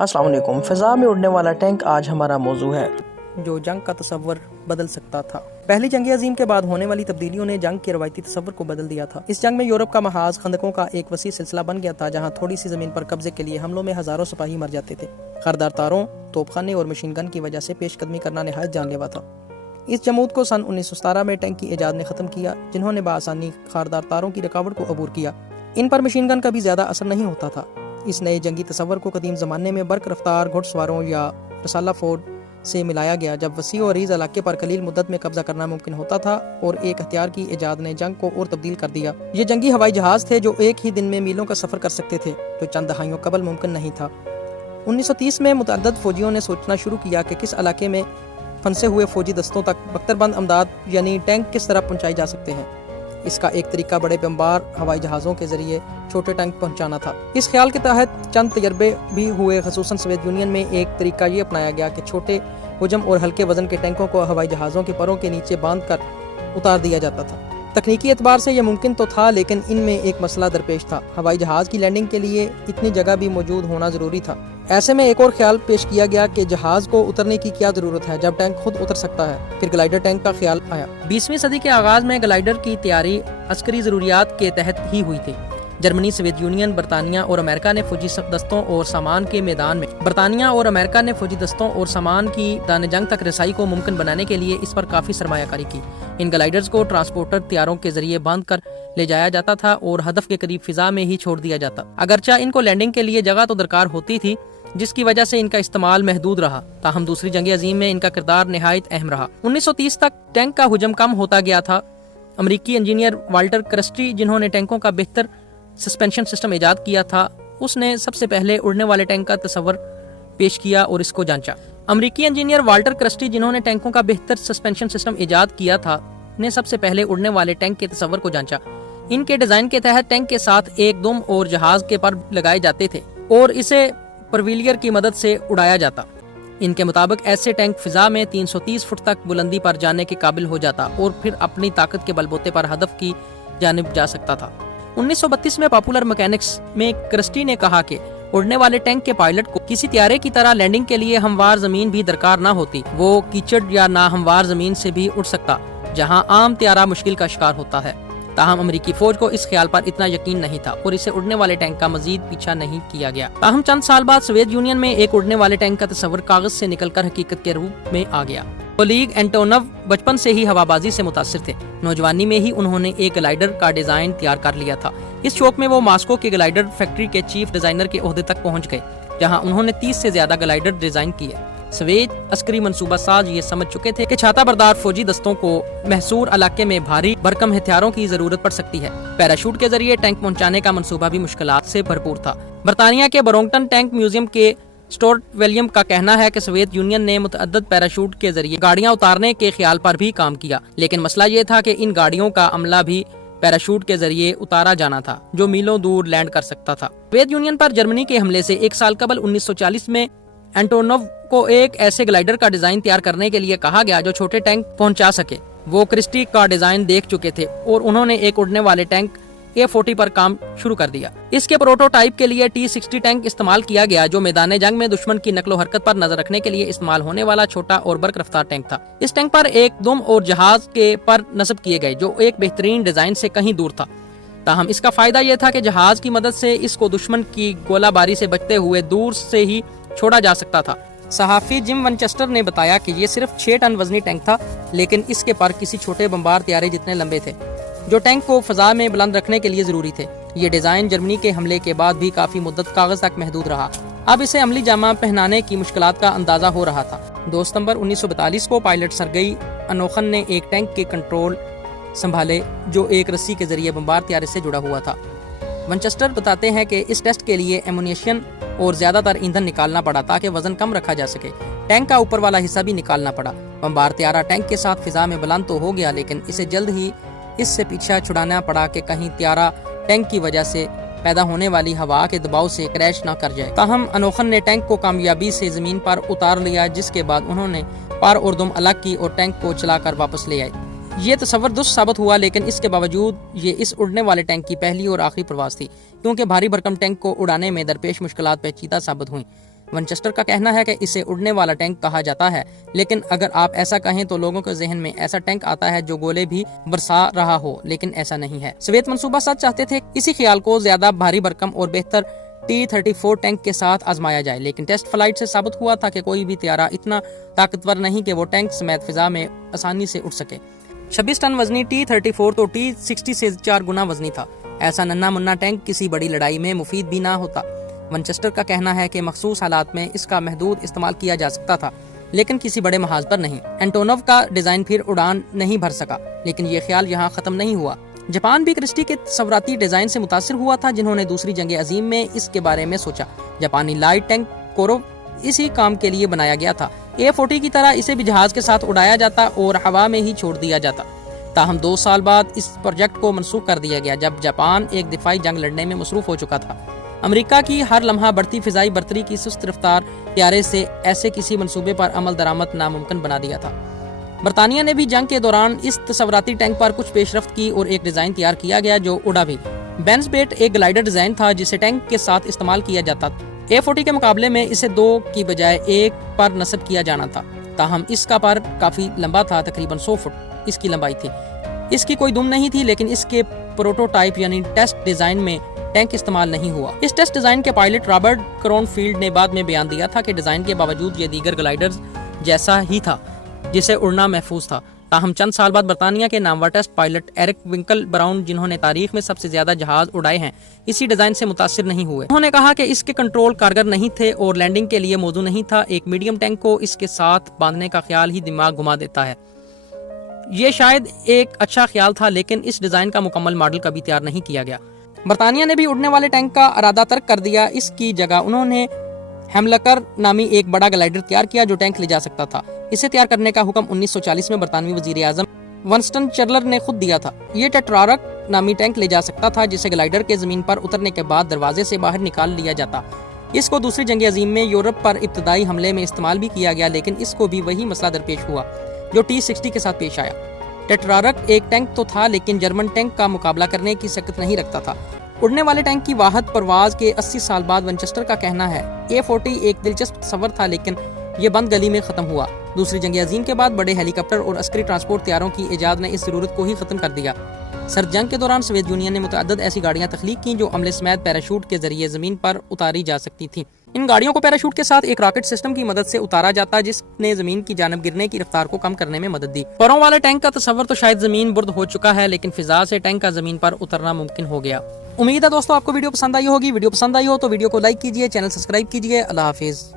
السلام علیکم۔ فضا میں اڑنے والا ٹینک آج ہمارا موضوع ہے جو جنگ کا تصور بدل سکتا تھا۔ پہلی جنگ عظیم کے بعد ہونے والی تبدیلیوں نے جنگ کے روایتی تصور کو بدل دیا تھا۔ اس جنگ میں یورپ کا محاذ خندقوں کا ایک وسیع سلسلہ بن گیا تھا، جہاں تھوڑی سی زمین پر قبضے کے لیے حملوں میں ہزاروں سپاہی مر جاتے تھے۔ خاردار تاروں، توپ خانے اور مشین گن کی وجہ سے پیش قدمی کرنا نہایت جان لیوا تھا۔ اس جمود کو سن 1917 میں ٹینک کی ایجاد نے ختم کیا، جنہوں نے بآسانی خاردار تاروں کی رکاوٹ کو عبور کیا۔ ان پر مشین گن کا بھی زیادہ اثر نہیں ہوتا تھا۔ اس نئے جنگی تصور کو قدیم زمانے میں برق رفتار گھڑ سواروں یا رسالہ فورڈ سے ملایا گیا، جب وسیع و عریض علاقے پر قلیل مدت میں قبضہ کرنا ممکن ہوتا تھا، اور ایک ہتھیار کی ایجاد نے جنگ کو اور تبدیل کر دیا۔ یہ جنگی ہوائی جہاز تھے جو ایک ہی دن میں میلوں کا سفر کر سکتے تھے، جو چند دہائیوں قبل ممکن نہیں تھا۔ 1930 میں متعدد فوجیوں نے سوچنا شروع کیا کہ کس علاقے میں پھنسے ہوئے فوجی دستوں تک بختربند امداد یعنی ٹینک کس طرح پہنچائی جا سکتے ہیں۔ اس کا ایک طریقہ بڑے بمبار ہوائی جہازوں کے ذریعے چھوٹے ٹینک پہنچانا تھا۔ اس خیال کے تحت چند تجربے بھی ہوئے، خصوصاً سوویت یونین میں ایک طریقہ یہ اپنایا گیا کہ چھوٹے حجم اور ہلکے وزن کے ٹینکوں کو ہوائی جہازوں کے پروں کے نیچے باندھ کر اتار دیا جاتا تھا۔ تکنیکی اعتبار سے یہ ممکن تو تھا، لیکن ان میں ایک مسئلہ درپیش تھا۔ ہوائی جہاز کی لینڈنگ کے لیے اتنی جگہ بھی موجود ہونا ضروری تھا۔ ایسے میں ایک اور خیال پیش کیا گیا کہ جہاز کو اترنے کی کیا ضرورت ہے جب ٹینک خود اتر سکتا ہے۔ پھر گلائڈر ٹینک کا خیال آیا۔ 20ویں صدی کے آغاز میں گلائڈر کی تیاری عسکری ضروریات کے تحت ہی ہوئی تھی۔ جرمنی، سوویت یونین، برطانیہ اور امریکہ نے فوجی دستوں اور سامان کے میدان کی میدان جنگ تک رسائی کو ممکن بنانے کے لیے اس پر کافی سرمایہ کاری کی۔ ان گلائڈرز کو ٹرانسپورٹر طیاروں کے ذریعے باندھ کر لے جایا جاتا تھا اور ہدف کے قریب فضا میں ہی چھوڑ دیا جاتا۔ اگرچہ ان کو لینڈنگ کے لیے جگہ تو درکار ہوتی تھی، جس کی وجہ سے ان کا استعمال محدود رہا، تاہم دوسری جنگ عظیم میں ان کا کردار نہایت اہم رہا۔ 1930 تک ٹینک کا حجم کم ہوتا گیا تھا۔ امریکی انجینئر والٹر کرسٹی، جنہوں نے ٹینکوں کا بہتر سسپینشن سسٹم ایجاد کیا تھا، اس نے سب سے پہلے اڑنے والے ٹینک کا تصور پیش کیا اور اس کو جانچا۔ امریکی انجینئر والٹر کرسٹی، جنہوں نے ٹینکوں کا بہتر سسپینشن سسٹم ایجاد کیا تھا، نے سب سے پہلے اڑنے والے ٹینک کے تصور کو جانچا۔ ان کے ڈیزائن کے تحت ٹینک کے ساتھ ایک دم اور جہاز کے پر لگائے جاتے تھے اور اسے پرویلیر کی مدد سے اڑایا جاتا۔ ان کے مطابق ایسے ٹینک فضا میں 330 فٹ تک بلندی پر جانے کے قابل ہو جاتا اور پھر اپنی طاقت کے بلبوتے پر ہدف کی جانب جا سکتا تھا۔ 1932 میں پاپولر میکینکس میں کرسٹی نے کہا کہ اڑنے والے ٹینک کے پائلٹ کو کسی طیارے کی طرح لینڈنگ کے لیے ہموار زمین بھی درکار نہ ہوتی، وہ کیچڑ یا ناہموار زمین سے بھی اڑ سکتا، جہاں عام طیارہ مشکل کا شکار ہوتا ہے۔ تاہم امریکی فوج کو اس خیال پر اتنا یقین نہیں تھا اور اسے اڑنے والے ٹینک کا مزید پیچھا نہیں کیا گیا۔ تاہم چند سال بعد سوویت یونین میں ایک اڑنے والے ٹینک کا تصور کاغذ سے نکل کر حقیقت کے روپ میں آ گیا۔ اولیگ اینٹونو بچپن سے ہی ہوا بازی سے متاثر تھے۔ نوجوانی میں ہی انہوں نے ایک گلائڈر کا ڈیزائن تیار کر لیا تھا۔ اس شوق میں وہ ماسکو کے گلائڈر فیکٹری کے چیف ڈیزائنر کے عہدے تک پہنچ گئے، جہاں انہوں نے 30 سے زیادہ گلائڈر ڈیزائن کیے۔ سوویت عسکری منصوبہ ساز یہ سمجھ چکے تھے کہ چھاتا بردار فوجی دستوں کو محصور علاقے میں بھاری بھرکم ہتھیاروں کی ضرورت پڑ سکتی ہے۔ پیراشوٹ کے ذریعے ٹینک پہنچانے کا منصوبہ بھی مشکلات سے بھرپور تھا۔ برطانیہ کے برونگٹن ٹینک میوزیم کے اسٹورٹ ولیم کا کہنا ہے کہ سوویت یونین نے متعدد پیراشوٹ کے ذریعے گاڑیاں اتارنے کے خیال پر بھی کام کیا، لیکن مسئلہ یہ تھا کہ ان گاڑیوں کا عملہ بھی پیراشوٹ کے ذریعے اتارا جانا تھا، جو میلوں دور لینڈ کر سکتا تھا۔ سوویت یونین پر جرمنی کے حملے سے ایک سال قبل 1940 میں اینٹونوو کو ایک ایسے گلائڈر کا ڈیزائن تیار کرنے کے لیے کہا گیا جو چھوٹے ٹینک پہنچا سکے۔ وہ کرسٹی کا ڈیزائن دیکھ چکے تھے اور انہوں نے ایک اڑنے والے ٹینک A40 پر کام شروع کر دیا۔ اس کے پروٹوٹائپ کے لیے T-60 ٹینک استعمال کیا گیا، جو میدان جنگ میں دشمن کی نقل و حرکت پر نظر رکھنے کے لیے استعمال ہونے والا چھوٹا اور برق رفتار ٹینک تھا۔ اس ٹینک پر ایک دم اور جہاز کے پر نصب کیے گئے، جو ایک بہترین ڈیزائن سے کہیں دور تھا۔ تاہم اس کا فائدہ یہ تھا کہ جہاز کی مدد سے اس کو دشمن کی گولہ باری سے بچتے ہوئے دور سے ہی چھوڑا جا سکتا تھا۔ صحافی جم ونچسٹر نے بتایا کہ یہ صرف 6 ٹن وزنی ٹینک تھا، لیکن اس کے پر کسی چھوٹے بمبار طیارے جتنے لمبے تھے، جو ٹینک کو فضا میں بلند رکھنے کے لیے ضروری تھے۔ یہ ڈیزائن جرمنی کے حملے کے بعد بھی کافی مدت کاغذ تک محدود رہا۔ اب اسے عملی جامہ پہنانے کی مشکلات کا اندازہ ہو رہا تھا۔ 2 ستمبر 1942 کو پائلٹ سرگئی انوخن نے ایک ٹینک کے کنٹرول سنبھالے، جو ایک رسی کے ذریعے بمبار طیارے سے جڑا ہوا تھا۔ ونچسٹر بتاتے ہیں کہ اس ٹیسٹ کے لیے ایمونیشن اور زیادہ تر ایندھن نکالنا پڑا تاکہ وزن کم رکھا جا سکے۔ ٹینک کا اوپر والا حصہ بھی نکالنا پڑا۔ بمبار طیارہ ٹینک کے ساتھ فضا میں بلند تو ہو گیا، لیکن اسے جلد ہی اس سے پیچھا چھڑانا پڑا کہ کہیں طیارہ ٹینک کی وجہ سے پیدا ہونے والی ہوا کے دباؤ سے کریش نہ کر جائے۔ تاہم انوخن نے ٹینک کو کامیابی سے زمین پر اتار لیا، جس کے بعد انہوں نے پر اور دم الگ کی اور ٹینک کو چلا کر واپس لے آئے۔ یہ تصور درست ثابت ہوا، لیکن اس کے باوجود یہ اس اڑنے والے ٹینک کی پہلی اور آخری پرواز تھی، کیونکہ بھاری بھرکم ٹینک کو اڑانے میں درپیش مشکلات پیچیدہ ثابت ہوئیں۔ ونچسٹر کا کہنا ہے کہ اسے اڑنے والا ٹینک کہا جاتا ہے، لیکن اگر آپ ایسا کہیں تو لوگوں کے ذہن میں ایسا ٹینک آتا ہے جو گولے بھی برسا رہا ہو، لیکن ایسا نہیں ہے۔ سوویت منصوبہ ساز چاہتے تھے اسی خیال کو زیادہ بھاری بھرکم اور بہتر T-34 ٹینک کے ساتھ آزمایا جائے، لیکن ٹیسٹ فلائٹ سے ثابت ہوا تھا کہ کوئی بھی طیارہ اتنا طاقتور نہیں کہ وہ ٹینک سمیت فضا میں آسانی سے اڑ سکے۔ 26 ٹن وزنی T-34 تو T-60 سے 4 گنا وزنی تھا۔ ایسا ننھا مننا ٹینک کسی بڑی لڑائی میں مفید بھی نہ ہوتا۔ ونچسٹر کا کہنا ہے کہ مخصوص حالات میں اس کا محدود استعمال کیا جا سکتا تھا، لیکن کسی بڑے محاذ پر نہیں۔ اینٹونوو کا ڈیزائن پھر اڑان نہیں بھر سکا، لیکن یہ خیال یہاں ختم نہیں ہوا۔ جاپان بھی کرسٹی کے تصوراتی ڈیزائن سے متاثر ہوا تھا، جنہوں نے دوسری جنگ عظیم میں اس کے بارے میں سوچا۔ جاپانی لائٹ ٹینک کورو اسی کام کے لیے بنایا گیا تھا۔ A-40 کی طرح اسے بھی جہاز کے ساتھ اڑایا جاتا اور ہوا میں ہی چھوڑ دیا جاتا، تاہم 2 سال بعد اس پروجیکٹ کو منسوخ کر دیا گیا جب جاپان ایک دفاعی جنگ لڑنے میں مصروف ہو چکا تھا۔ امریکہ کی ہر لمحہ بڑھتی فضائی برتری کی سست رفتار طیارے سے ایسے کسی منصوبے پر عمل درآمد ناممکن بنا دیا تھا۔ برطانیہ نے بھی جنگ کے دوران اس تصوراتی ٹینک پر کچھ پیش رفت کی اور ایک ڈیزائن تیار کیا گیا جو اڑا بھی۔ بینز بیٹ ایک گلائڈر ڈیزائن تھا جسے ٹینک کے ساتھ استعمال کیا جاتا تھا۔ A-40 کے مقابلے میں اسے 2 کی بجائے 1 پر نصب کیا جانا تھا، تاہم اس کا پر کافی لمبا تھا، تقریباً 100 فٹ اس کی لمبائی تھی۔ اس کی کوئی دم نہیں تھی، لیکن اس کے پروٹوٹائپ یعنی ٹیسٹ ڈیزائن میں ٹینک استعمال نہیں ہوا۔ اس ٹیسٹ ڈیزائن کے پائلٹ رابرٹ کرون فیلڈ نے بعد میں بیان دیا تھا کہ ڈیزائن کے باوجود یہ دیگر گلائڈرز جیسا ہی تھا جسے اڑنا محفوظ تھا، تاہم چند سال بعد برطانیہ کے نامور test pilot Eric Winkle Brown, جنہوں نے تاریخ میں سب سے زیادہ جہاز اڑائے ہیں، اسی ڈیزائن سے متاثر نہیں ہوئے۔ انہوں نے کہا کہ اس کے کنٹرول کارگر نہیں تھے اور لینڈنگ کے لیے موزوں نہیں تھا۔ ایک میڈیم ٹینک کو اس کے ساتھ باندھنے کا خیال ہی دماغ گھما دیتا ہے۔ یہ شاید ایک اچھا خیال تھا، لیکن اس ڈیزائن کا مکمل ماڈل کبھی تیار نہیں کیا گیا۔ برطانیہ نے بھی اڑنے والے ٹینک کا ارادہ ترک کر دیا۔ اس کی جگہ انہوں نے ہیملکر نامی ایک بڑا گلائڈر تیار کیا جو ٹینک لے جا سکتا تھا۔ اسے تیار کرنے کا حکم 1940 میں برطانوی وزیر اعظم ونسٹن چرچل نے خود دیا تھا۔ یہ ٹیٹرارک نامی ٹینک لے جا سکتا تھا جسے گلائڈر کے زمین پر اترنے کے بعد دروازے سے باہر نکال لیا جاتا۔ اس کو دوسری جنگ عظیم میں یورپ پر ابتدائی حملے میں استعمال بھی کیا گیا، لیکن اس کو بھی وہی مسئلہ درپیش ہوا جو T-60 کے ساتھ پیش آیا۔ ٹیٹرارک ایک ٹینک تو تھا، لیکن جرمن ٹینک کا مقابلہ کرنے کی سکت نہیں رکھتا تھا۔ اڑنے والے ٹینک کی واحد پرواز کے 80 سال بعد ونچسٹر کا کہنا ہے A-40 ایک دلچسپ تصور تھا، لیکن یہ بند گلی میں ختم ہوا۔ دوسری جنگ عظیم کے بعد بڑے ہیلی کاپٹر اور عسکری ٹرانسپورٹ طیاروں کی ایجاد نے اس ضرورت کو ہی ختم کر دیا۔ سرد جنگ کے دوران سوویت یونین نے متعدد ایسی گاڑیاں تخلیق کیں جو عملے سمیت پیراشوٹ کے ذریعے زمین پر اتاری جا سکتی تھیں۔ ان گاڑیوں کو پیراشوٹ کے ساتھ ایک راکٹ سسٹم کی مدد سے اتارا جاتا، جس نے زمین کی جانب گرنے کی رفتار کو کم کرنے میں مدد دی۔ پروں والے ٹینک کا تصور تو شاید زمین برد ہو چکا ہے، لیکن فضا سے ٹینک کا زمین پر اترنا ممکن ہو گیا۔ امید ہے دوستوں آپ کو ویڈیو پسند آئی ہوگی۔ ویڈیو پسند آئی ہو تو ویڈیو کو لائک کیجیے، چینل سبسکرائب کیجیے۔ اللہ حافظ۔